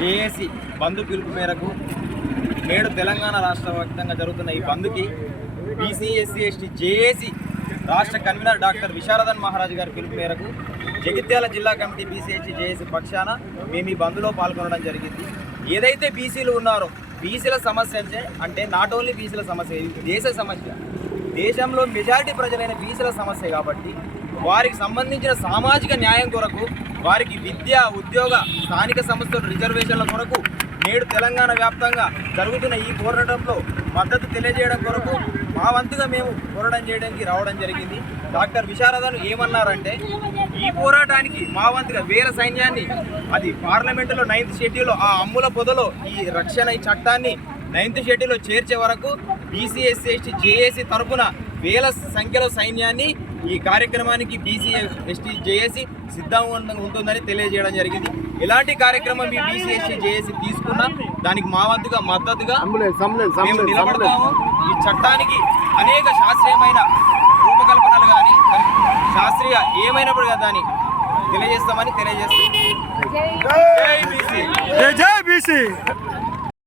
JAC బంధు పిలుపు మేరకు నేడు తెలంగాణ రాష్ట్ర వ్యాప్తంగా జరుగుతున్న ఈ బంధుకి బీసీ ఎస్సీ ఎస్టీ జేఏసీ రాష్ట్ర కన్వీనర్ డాక్టర్ విశారదన్ మహారాజ్ గారి పిలుపు మేరకు జగిత్యాల జిల్లా కమిటీ బీసీఎస్సీ జేఏసీ పక్షాన మేము ఈ బంద్లో పాల్గొనడం జరిగింది. ఏదైతే బీసీలు ఉన్నారో బీసీల సమస్య అంటే అంటే నాట్ ఓన్లీ బీసీల సమస్య ఇది దేశ సమస్య. దేశంలో మెజారిటీ ప్రజలైన బీసీల సమస్య కాబట్టి వారికి సంబంధించిన సామాజిక న్యాయం కొరకు వారికి విద్య ఉద్యోగ స్థానిక సంస్థలు రిజర్వేషన్ల కొరకు నేడు తెలంగాణ వ్యాప్తంగా జరుగుతున్న ఈ పోరాటంలో మద్దతు తెలియజేయడం కొరకు మా వంతుగా మేము పోరాటం చేయడానికి రావడం జరిగింది. డాక్టర్ విశారదను ఏమన్నారంటే ఈ పోరాటానికి మా వంతుగా వీర సైన్యాన్ని అది పార్లమెంటులో నైన్త్ షెడ్యూల్లో ఆ అమ్ముల పొదలో ఈ రక్షణ ఈ చట్టాన్ని నైన్త్ షెడ్యూల్లో చేర్చే వరకు బీసీ ఎస్సీ ఎస్టీ జేఏసీ తరఫున వేల సంఖ్యలో సైన్యాన్ని ఈ కార్యక్రమానికి బీసీ ఎస్టీ జేఏసీ సిద్ధంగా ఉంటుందని తెలియజేయడం జరిగింది. ఎలాంటి కార్యక్రమం ఈ బీసీ ఎస్టీ జేఏసీ తీసుకున్నా దానికి మా వంతుగా మద్దతుగా మేము నిలబడతాము. ఈ చట్టానికి అనేక శాస్త్రీయమైన రూపకల్పనలు కానీ శాస్త్రీయ ఏమైనప్పుడు కదా దాన్ని తెలియజేస్తామని తెలియజేస్తాం జై బీసీ. జై జై బీసీ.